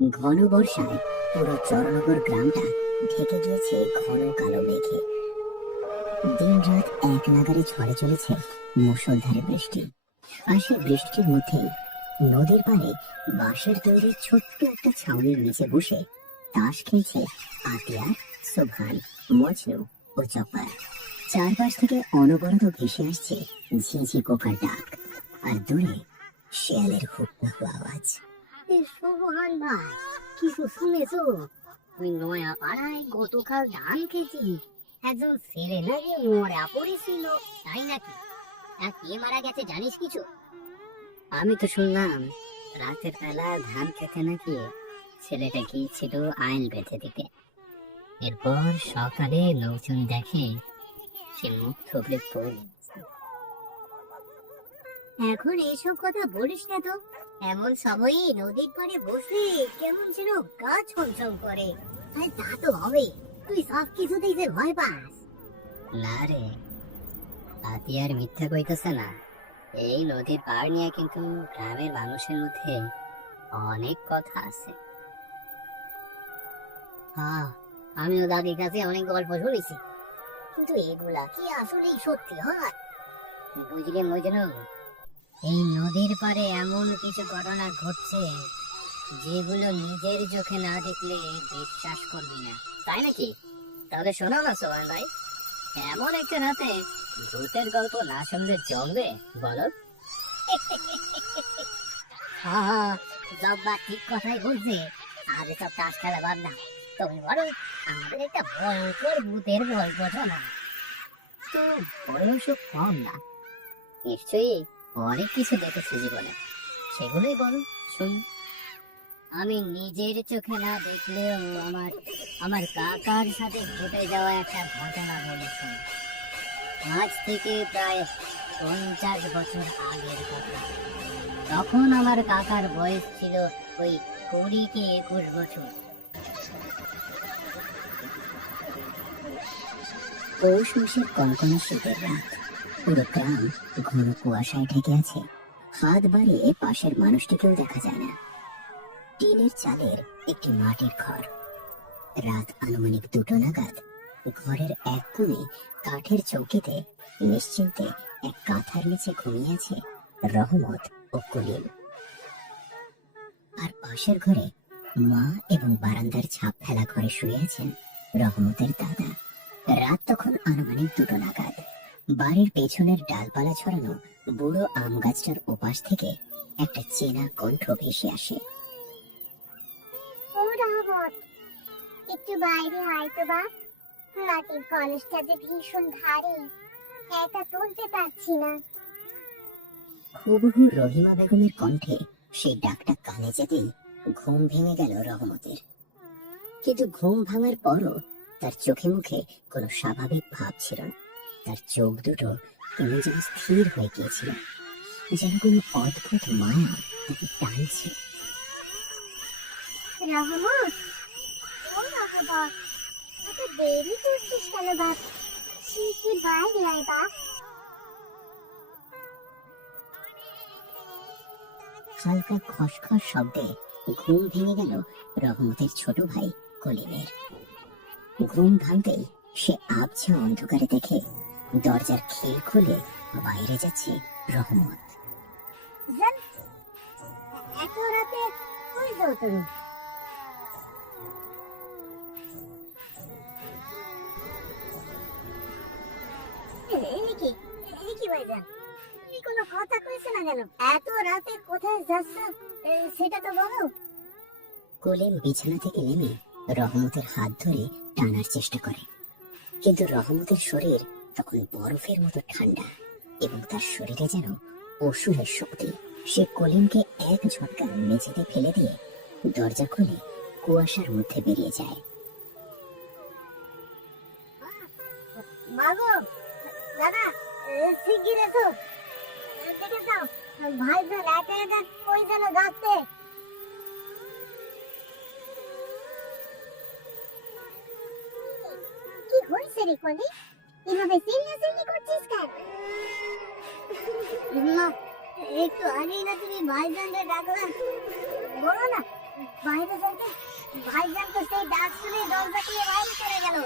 ঘন বর্ষায় পুরো চরনগর গ্রামটা ঢেকে গিয়েছে ঘন কালো মেঘে। দিন রাত এক নাগাড়ে ঝরে চলেছে মুষলধারে বৃষ্টি। আর সেই বৃষ্টির মধ্যেই নদীর পাড়ে বাঁশের তৈরি ছোট্ট একটা ছাউনির নিচে বসে তাস খেলছে আতিয়া, সোভান, মজনু ও চপার। চারপাশ থেকে অনবরত ভেসে আসছে ঝিঝি পোকার ডাক, আর দূরে শেয়ালের হুপ্পা আওয়াজ। সোহান ভাই, কিছু শুনেছো? ওই নয়া পাড়ায় গতকাল ধান খেয়েছি, একজন ছেলে নাকি মরা পড়েছিল, তাই নাকি? আর কে মারা গেছে জানিস কিছু? আমি তো শুনলাম রাতের বেলা ধান খেতে নাকি ছেলেটা গিয়েছিল আইল বেঁধে দিতে। এরপর সকালে লোকজন দেখে সে মুখ থুবড়ে পড়ে। এখন এইসব কথা বলিস না তো। এমন সময়ে নদীর পাড়ে বসে কেমন যেন গা ছমছম করে। তাই তা তো হবে, তুই সব কিছুতেই যে ভয় পাস। না রে, আতিয়ার মিথ্যা কইতেছে না। এই নদীর পাড় নিয়ে কিন্তু গ্রামের মানুষের মধ্যে অনেক কথা আছে। হ্যাঁ, আমিও দাদির কাছে অনেক গল্প শুনেছি, কিন্তু এগুলা কি আসলেই সত্যি হয়? বুঝলে মজনু, এই নদীর পাড়ে এমন কিছু ঘটনা ঘটছে যেগুলো নিজের চোখে না দেখলে বিশ্বাস করবি না। তাই নাকি? তাহলে শোনো না সোহান ভাই, এমন একটা রাতে ভূতের গল্প না শুনলে জমবে বলো? হ্যাঁ, জব্বা ঠিক কথাই বলছে। আজ সব তাস খেলা বাদ না, তুমি বলো আমাদের একটা ভয়ঙ্কর ভূতের গল্প শোনা। তো বয়সও কম না, নিশ্চয়ই অনেক কিছু দেখেছি জীবনে, সেগুলোই বলো শুনি। আমি নিজের চোখে না দেখলেও আমার আমার কাকার সাথে ঘটে যাওয়া একটা ঘটনা বলে শুনি। আজ থেকে প্রায় 50 বছর আগের কথা। তখন আমার কাকার বয়স ছিল ওই 20 কি 21 বছর। পৌষ মাসের কনকনে শীতের রাত, পুরো গ্রাম ঘন কুয়াশায় ঢেকে আছে। হাত বাড়িয়ে পাশের মানুষটিকেও দেখা যায় না। টিনের চালের একটি মাটির ঘর। রাত আনুমানিক 2টো নাগাদ ঘরের এক কোণে কাঠের চৌকিতে নিশ্চিন্তে এক কাঁথার নিচে ঘুমিয়ে আছে রহমত ও কলিম। আর পাশের ঘরে মা এবং বারান্দার ছাপ ফেলা ঘরে শুয়ে আছেন রহমতের দাদা। রাত তখন আনুমানিক 2টো নাগাদ। বাড়ির পেছনের ডালপালা ছড়ানো বুড়ো আম গাছটার ওপাশ থেকে একটা চেনা কণ্ঠ ভেসে আসে। ও রহমত, একটু বাইরে আয় তো বাপ। মাটির কলসটা যে ভীষণ ভারী, একা তুলতে পারছি না। হুবহু রহিমা বেগমের কণ্ঠে সেই ডাকটা কানে যেতেই ঘুম ভেঙে গেল রহমতের। কিন্তু ঘুম ভাঙার পরও তার চোখে মুখে কোনো স্বাভাবিক ভাব ছিল না। তার চোখ দুটো কেমন যেন স্থির হয়ে গিয়েছিল, যেন কোনো অদ্ভুত মায়া তাকে টানছে। রহমত, ও রহমত, এত দেরি করছিস কেন বাপ? শিগগির বাইরে আয় বাপ। হালকা খসখস শব্দে ঘুম ভেঙে গেল রহমতের ছোট ভাই কলিমের। ঘুম ভাঙতেই সে আবছা অন্ধকারে দেখে দরজার খিল খুলে বাইরে যাচ্ছে রহমত। জান, এত রাতে কই যাও তুমি? কি ভাইজান, তুমি কোনো কথা কইছো না কেন? এত রাতে কোথায় যাচ্ছ সেটা তো বলো। কলিম বিছানা থেকে নেমে রহমতের হাত ধরে টানার চেষ্টা করে, কিন্তু রহমতের শরীর তখন বরফের মতো ঠান্ডা এবং তার শরীরে যেন অসুরের শক্তি। সে কলিমকে এক ঝটকা মেঝেতে ফেলে দিয়ে দরজা খুলে কুয়াশার মধ্যে বেরিয়ে যায়। মাগো, দাদা, শিগগির এসো, দেখে যাও ভাইজান একা একা কই যেন যাচ্ছে। কি হয়েছে রে কলি? এভাবে চিল্লাচিল্লি করছিস কেন? মা, একটু আগেই না তুমি ভাইজানকে ডাকলা, বলো না বাইরে যেন ভাইজান তো সেই ডাক শুনে দরজা খুলে বাইরে চলে গেল।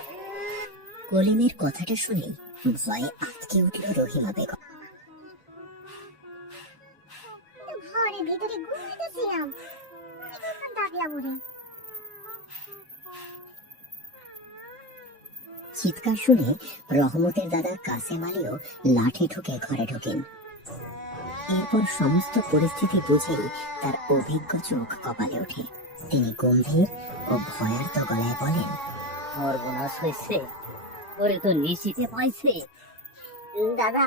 কলিমের কথাটা শুনে ভয়ে আটকে উঠল রহিমা বেগম। ঘরের ভিতরে ঘুমাইতেছিলাম, কখন ডাকলাম ওরে। চিৎকার শুনে রহমতের দাদা কাসেম আলীও লাঠি ঠুকে ঘরে ঢোকেন। এরপর সমস্ত পরিস্থিতি বুঝেই তার অভিজ্ঞ চোখ কপালে ওঠে। তিনি গম্ভীর ও ভয়ার্ত গলায় বলেন, সর্বনাশ হয়েছে, ওরে তো নিশ্চিতে পাইছে। দাদা,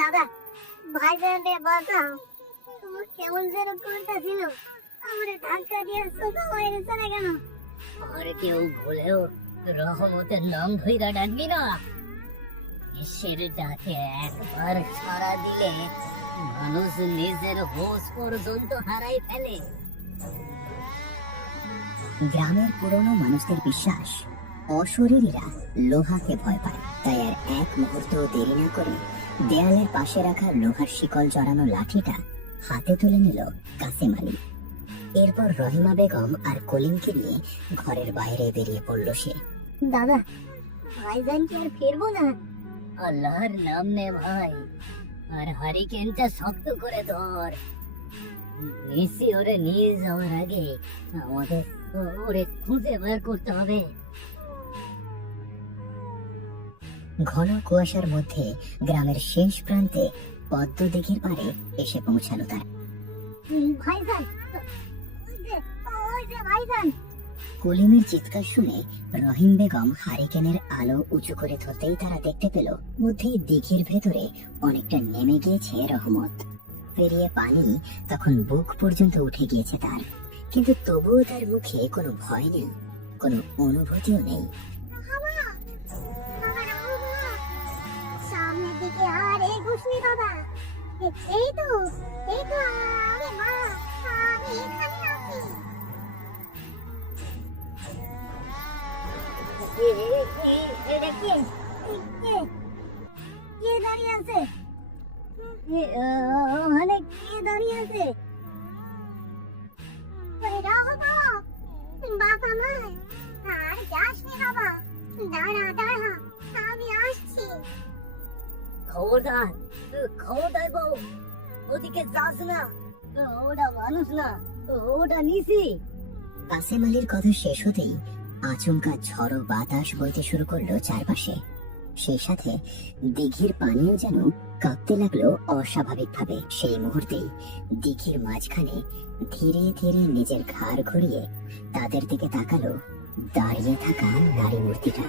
দাদা, ভাইজান রে বাঁচাও, তোমার কেমন যেন করতেছিল, আমারে ধাক্কা দিয়ে সোজা হয়ে চলে গেল। আর কেউ ভুলেও রহমতের নাম ধইরা ডাকবি না। ঈশ্বর ডাকে একবার ছাড়া দিলে মানুষ নিজের হোশ পর্যন্ত হারাই ফেলে। গ্রামের পুরনো মানুষদের বিশ্বাস, অশরীরীরা লোহাকে ভয় পায়। তাই আর এক মুহূর্ত দেরি না করে দেয়ালের পাশে রাখা লোহার শিকল জড়ানো লাঠিটা হাতে তুলে নিল কাসেম আলী। এরপর রহিমা বেগম আর কলিমকে নিয়ে ঘরের বাইরে বেরিয়ে পড়ল সে। দাদা, ভাইজান কি আর ফিরবো না? আল্লাহর নাম নে ভাই, আর হারিকেনটা শক্ত করে ধর। নিশি ওরে নিয়ে যাওয়ার আগে আমাদের ওরে খুঁজে বের করতে হবে। ঘন কুয়াশার মধ্যে গ্রামের শেষ প্রান্তে পদ্ম দিঘির পাড়ে এসে পৌঁছালো তারা। ভাইজান, ওই যে ভাইজান। কলিমের চিৎকার শুনে রহিম বেগম হারিকেনের আলো উঁচু করে ধরতেই তারা দেখতে পেল মধ্যেই দিঘির ভেতরে অনেকটা নেমে গিয়েছে রহমত। পেরিয়ে পানি তখন বুক পর্যন্ত উঠে গিয়েছে তার, কিন্তু তবুও তার মুখে কোনো ভয় নেই, কোনো অনুভূতিও নেই। সামনের দিকে আর এগোসনি বাবা। এই তো আরে মা, আমি এখানে আছি। এটা কে? কে দাঁড়িয়ে আছে? ওখানে কে দাঁড়িয়ে আছে? বাবা, বাবা নয়, আর যাসনি বাবা, দাঁড়া দাঁড়া, আমি আসছি। খবরদার, খবরদার বউ, ওদিকে যাস না, ওটা মানুষ না, ওটা নিশি। কাসেম আলীর কথা শেষ হতেই আচমকা ঝড়ো বাতাস বইতে শুরু করলো চারপাশে। সেই সাথে দিঘির পানিও যেন কাঁপতে লাগলো অস্বাভাবিক ভাবে। সেই মুহূর্তেই দিঘির মাঝখানে ধীরে ধীরে নিজের ঘাড় ঘুরিয়ে তাদের দিকে তাকালো দাঁড়িয়ে থাকা নারী মূর্তিটা।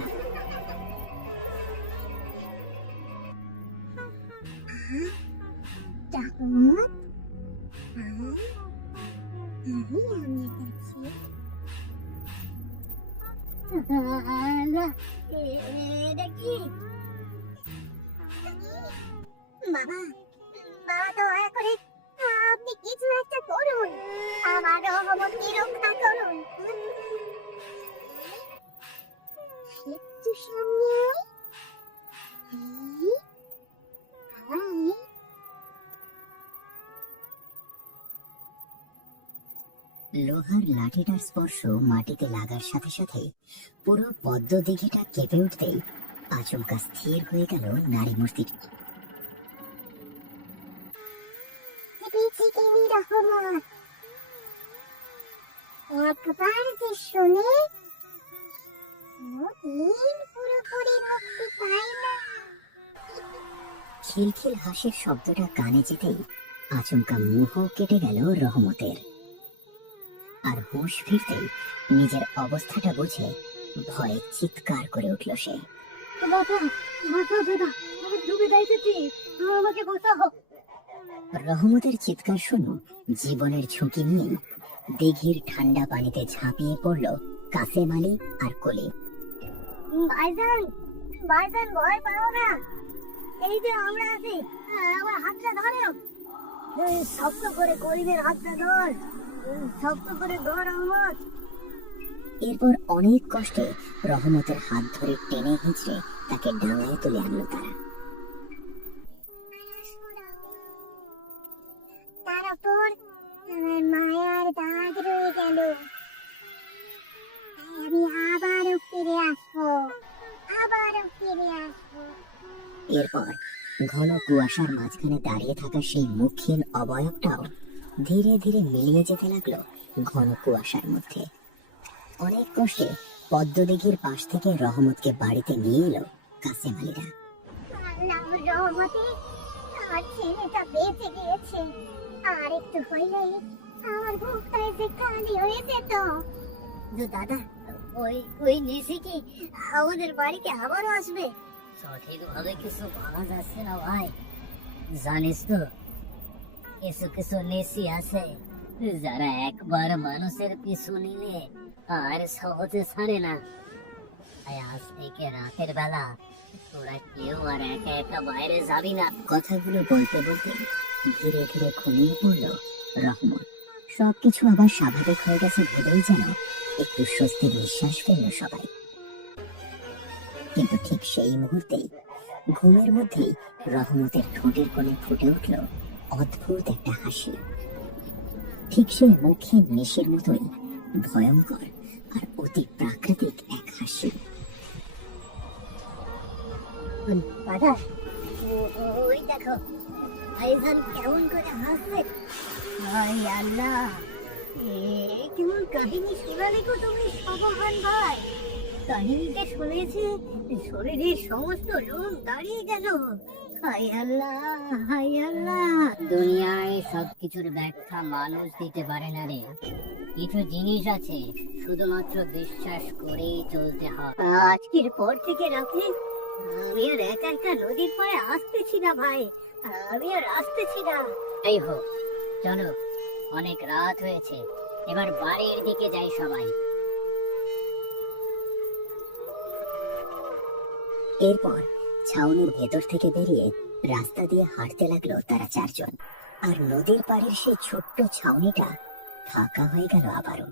বাবা, বাবা দয়া করে আপনি কিছু একটা করুন, আমার রহমতকে রক্ষা করুন। একটু সামনে লোহার লাঠিটার স্পর্শ মাটিতে লাগার সাথে সাথে পুরো পদ্ম দিঘিটা কেঁপে উঠতেই আচমকা স্থির হয়ে গেল নারী মূর্তিটি। একবার যে শুনে পুরোপুরি মুক্তি পায় না। খিলখিল হাসির শব্দটা কানে যেতেই আচমকা মুহ কেটে গেল রহমতের। আর হুঁশ ফিরতেই নিজের অবস্থাটা বুঝে ভয়ে চিৎকার করে উঠল সে। রহমতের চিৎকার শুনে জীবনের ঝুঁকি নিয়ে দিঘির ঠান্ডা পানিতে ঝাঁপিয়ে পড়ল কাসেম আলী আর কলিম। ভাইজান, ভাইজান ভয় পাও না, এই যে আমরা আছি, আমার হাতটা ধরো। শক্ত করে কলিমের হাতটা ধর, শক্ত করে ধর রহমত। এরপর অনেক কষ্টে রহমতের হাত ধরে টেনে হিঁচড়ে তাকে ডাঙায় তুলে আনলো তারা। তার উপর আমার মায়ার দাগ রয়ে গেল। আমি আবারও ফিরে আসবো, আবারও ফিরে আসবো। এরপর ঘন কুয়াশার মাঝখানে দাঁড়িয়ে থাকা সেই মুখহীন অবয়বটাও ধীরে ধীরে মিলিয়ে যেতে লাগলো ঘন কুয়াশার মধ্যে। অনেক কষ্টে পদ্মদিঘির পাশ থেকে রহমতকে বাড়িতে নিয়ে এলো কাসেম আলীরা। আল্লাহ রহমতে আমার ছেলেটা বেঁচে গিয়েছে। আর একটু হইলেই আমার বুকটা এসে খালি হয়ে যেত। দাদা, ওই ওই নেসি কি আমাদের বাড়িতে আবারও আসবে? সঠিক ভাবে কিছু ভাবা যাচ্ছে না ভাই। জানিস তো, কিছু কিছু নেসি আছে যারা একবার মানুষের পিছু নিলে আর সহজে ছাড়ে না। তাই আজ থেকে রাতের বেলা তোরা কেউ আর একা একা বাইরে যাবি না। কথাগুলো বলতে বলতে ধীরে ধীরে ঘুমিয়ে পড়ল রহমত। সবকিছু আবার স্বাভাবিক হয়ে গেছে ভেবেই যেন একটু স্বস্তির নিঃশ্বাস ফেলল সবাই। কিন্তু ঠিক সেই মুহূর্তেই ঘুমের মধ্যেই রহমতের ঠোঁটের কোণে ফুটে উঠল অদ্ভুত একটা হাসি। ঠিক সেই মুখহীন নিশির মতোই ভয়ঙ্কর আর অতি প্রাকৃতিক এক হাসি। দাদা, ওই দেখো ভাইজান কেমন করে হাসছে। ভাই আল্লাহ, কেমন কাহিনী শোনালে গো তুমি সবহান ভাই। কাহিনীটা শুনেছি, শরীরের সমস্ত রোগ দাঁড়িয়ে গেল। হাই আল্লাহ, হাই আল্লাহ। দুনিয়ায় সবকিছুর ব্যাখ্যা মানুষ দিতে পারে না রে। কিছু জিনিস আছে শুধুমাত্র বিশ্বাস করেই চলতে হয়। আজকের পর থেকে রাতে আমি আর একা একা নদীর পাড়ে আসতেছি না ভাই, আমি আর আসতেছি না। এই হোক, চলো, অনেক রাত হয়েছে, এবার বাড়ির দিকে যাই সবাই। এরপর ছাউনির ভেতর থেকে বেরিয়ে রাস্তা দিয়ে হাঁটতে লাগলো তারা চারজন। আর নদীর পাড়ের সেই ছোট্ট ছাউনিটা ফাঁকা হয়ে গেল আবারও।